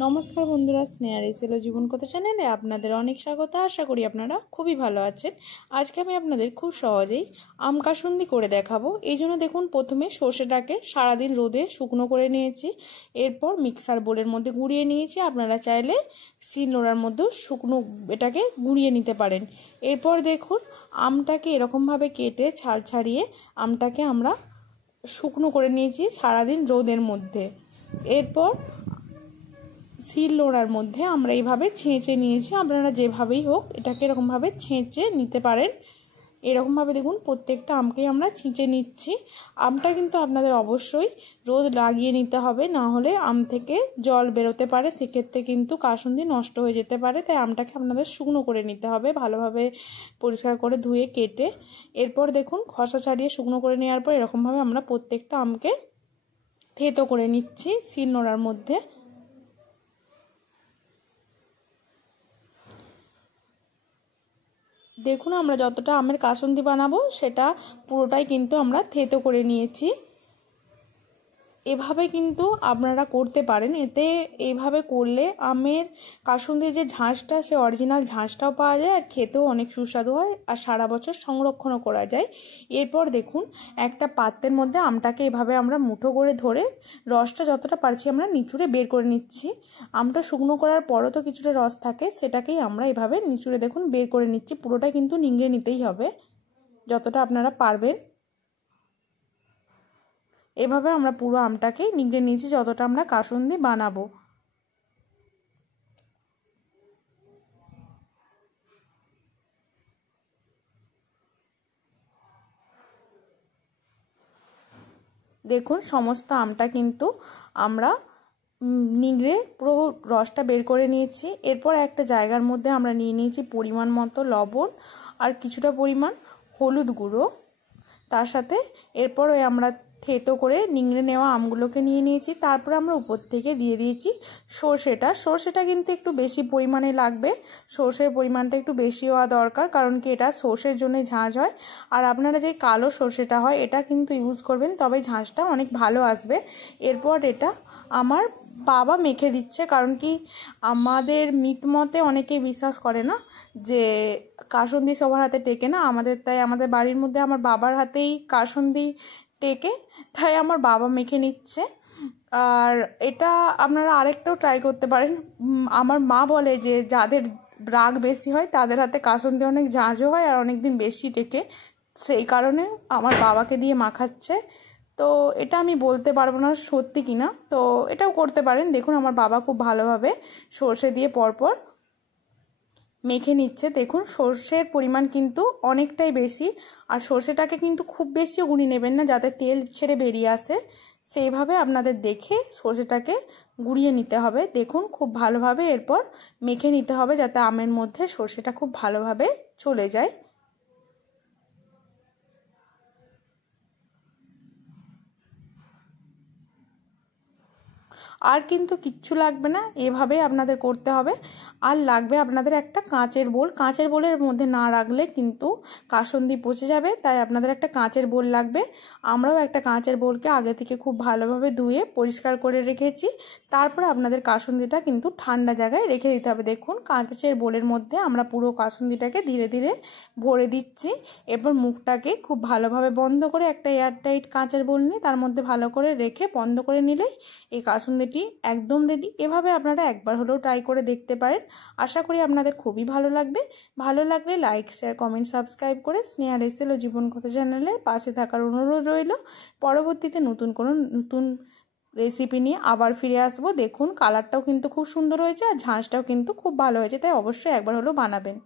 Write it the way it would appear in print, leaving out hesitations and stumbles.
নমস্কার বন্ধুরা, স্নেহার এসেলো জীবন কথা চ্যানেলে আপনাদের অনেক স্বাগত। আশা করি আপনারা খুবই ভালো আছেন। আজকে আমি আপনাদের খুব সহজেই আম কাসুন্দি করে দেখাবো। এই জন্য দেখুন, প্রথমে সর্ষেটাকে সারাদিন রোদে শুকনো করে নিয়েছি। এরপর মিক্সার বোলের মধ্যে গুঁড়িয়ে নিয়েছি। আপনারা চাইলে শিলনোড়ার মধ্যেও শুকনো এটাকে গুঁড়িয়ে নিতে পারেন। এরপর দেখুন, আমটাকে এরকমভাবে কেটে ছাল ছাড়িয়ে আমটাকে আমরা শুকনো করে নিয়েছি সারাদিন রোদের মধ্যে। এরপর শিলনোড়ার মধ্যে আমরা এইভাবে ছেঁচে নিয়েছি। আপনারা যেভাবেই হোক এটাকে এরকমভাবে ছেঁচে নিতে পারেন। এরকমভাবে দেখুন প্রত্যেকটা আমকেই আমরা ছেঁচে নিচ্ছি। আমটা কিন্তু আপনাদের অবশ্যই রোদ লাগিয়ে নিতে হবে, না হলে আম থেকে জল বেরোতে পারে, সেক্ষেত্রে কিন্তু কাসুন্দি নষ্ট হয়ে যেতে পারে। তাই আমটাকে আপনাদের শুকনো করে নিতে হবে, ভালোভাবে পরিষ্কার করে ধুয়ে কেটে। এরপর দেখুন, খোসা ছাড়িয়ে শুকনো করে নেওয়ার পর এরকমভাবে আমরা প্রত্যেকটা আমকে থেতো করে নিচ্ছি শিলনোড়ার মধ্যে। দেখুন, আমরা যতটা আমের কাসুন্দি বানাবো সেটা পুরোটাই কিন্তু আমরা থেতো করে নিয়েছি। এভাবে কিন্তু আপনারা করতে পারেন। এতে এইভাবে করলে আমের কাসুন্দির যে ঝাঁসটা, সে অরিজিনাল ঝাঁসটাও পাওয়া যায়, আর খেতেও অনেক সুস্বাদু হয়, আর সারা বছর সংরক্ষণও করা যায়। এরপর দেখুন, একটা পাত্রের মধ্যে আমটাকে এভাবে আমরা মুঠো করে ধরে রসটা যতটা পারছি আমরা নিচুড়ে বের করে নিচ্ছি। আমটা শুকনো করার পরও তো কিছুটা রস থাকে, সেটাকেই আমরা এভাবে নিচুড়ে দেখুন বের করে নিচ্ছি। পুরোটাই কিন্তু নিংড়ে নিতেই হবে যতটা আপনারা পারবেন। এভাবে আমরা পুরো আমটাকে নিংড়ে নিয়েছি যতটা আমরা কাসুন্দি বানাবো। দেখুন, সমস্ত আমটা কিন্তু আমরা নিংড়ে পুরো রসটা বের করে নিয়েছি। এরপর একটা জায়গার মধ্যে আমরা নিয়ে নিয়েছি পরিমাণ মতো লবণ আর কিছুটা পরিমাণ হলুদ গুঁড়ো। তার সাথে এরপর আমরা থেতো করে নিংড়ে নেওয়া আমগুলোকে নিয়ে নিয়েছি। তারপর আমরা উপর থেকে দিয়ে দিয়েছি সর্ষেটা কিন্তু একটু বেশি পরিমাণে লাগবে। সর্ষের পরিমাণটা একটু বেশি হওয়া দরকার, কারণ কি এটা সর্ষের জন্য ঝাঁঝ হয়। আর আপনারা যে কালো সর্ষেটা হয় এটা কিন্তু ইউজ করবেন, তবে ঝাঁঝটা অনেক ভালো আসবে। এরপর এটা আমার বাবা মেখে দিচ্ছে, কারণ কি আমাদের মিতমতে অনেকে বিশ্বাস করে না যে কাসুন্দি সবার হাতে টেকে না আমাদের, তাই আমাদের বাড়ির মধ্যে আমার বাবার হাতেই কাসুন্দি টেকে, তাই আমার বাবা মেখে নিচ্ছে। আর এটা আপনারা আরেকটাও ট্রাই করতে পারেন। আমার মা বলে যে যাদের রাগ বেশি হয় তাদের হাতে কাসুন্দি অনেক ঝাঁঝও হয় আর অনেক দিন বেশি টেকে, সেই কারণে আমার বাবাকে দিয়ে মাখাচ্ছে। তো এটা আমি বলতে পারবো না সত্যি কিনা, তো এটাও করতে পারেন। দেখুন, আমার বাবা খুব ভালোভাবে সর্ষে দিয়ে পরপর মেখে নিচ্ছে। দেখুন, সর্ষের পরিমাণ কিন্তু অনেকটাই বেশি, আর সর্ষেটাকে কিন্তু খুব বেশিও গুঁড়িয়ে নেবেন না যাতে তেল ছেড়ে বেরিয়ে আসে। সেইভাবে আপনাদের দেখে সর্ষেটাকে গুঁড়িয়ে নিতে হবে। দেখুন, খুব ভালোভাবে এরপর মেখে নিতে হবে যাতে আমের মধ্যে সর্ষেটা খুব ভালোভাবে চলে যায়। আর কিন্তু কিচ্ছু লাগবে না, এভাবে আপনাদের করতে হবে। আর লাগবে আপনাদের একটা কাঁচের বোল। কাঁচের বোলের মধ্যে না রাখলে কিন্তু কাসুন্দি পচে যাবে, তাই আপনাদের একটা কাঁচের বোল লাগবে। আমরাও একটা কাঁচের বোলকে আগে থেকে খুব ভালোভাবে ধুয়ে পরিষ্কার করে রেখেছি। তারপর আপনাদের কাসুন্দিটা কিন্তু ঠান্ডা জায়গায় রেখে দিতে হবে। দেখুন, কাঁচের বোলের মধ্যে আমরা পুরো কাসুন্দিটাকে ধীরে ধীরে ভরে দিচ্ছি। এরপর মুখটাকে খুব ভালোভাবে বন্ধ করে একটা এয়ারটাইট কাঁচের বোল নিয়ে তার মধ্যে ভালো করে রেখে বন্ধ করে নিলেই এই কাসুন্দিটি একদম রেডি। এভাবে আপনারা একবার হলেও ট্রাই করে দেখতে পারেন। আশা করি আপনাদের খুবই ভালো লাগবে। ভালো লাগলে লাইক, শেয়ার, কমেন্ট, সাবস্ক্রাইব করে স্নেহার এসেলো জীবন কথা চ্যানেলের পাশে থাকার অনুরোধ রইল। পরবর্তীতে নতুন রেসিপি নিয়ে আবার ফিরে আসবো। দেখুন, কালারটাও কিন্তু খুব সুন্দর হয়েছে আর ঝাঁঝটাও কিন্তু খুব ভালো হয়েছে, তাই অবশ্যই একবার হলেও বানাবেন।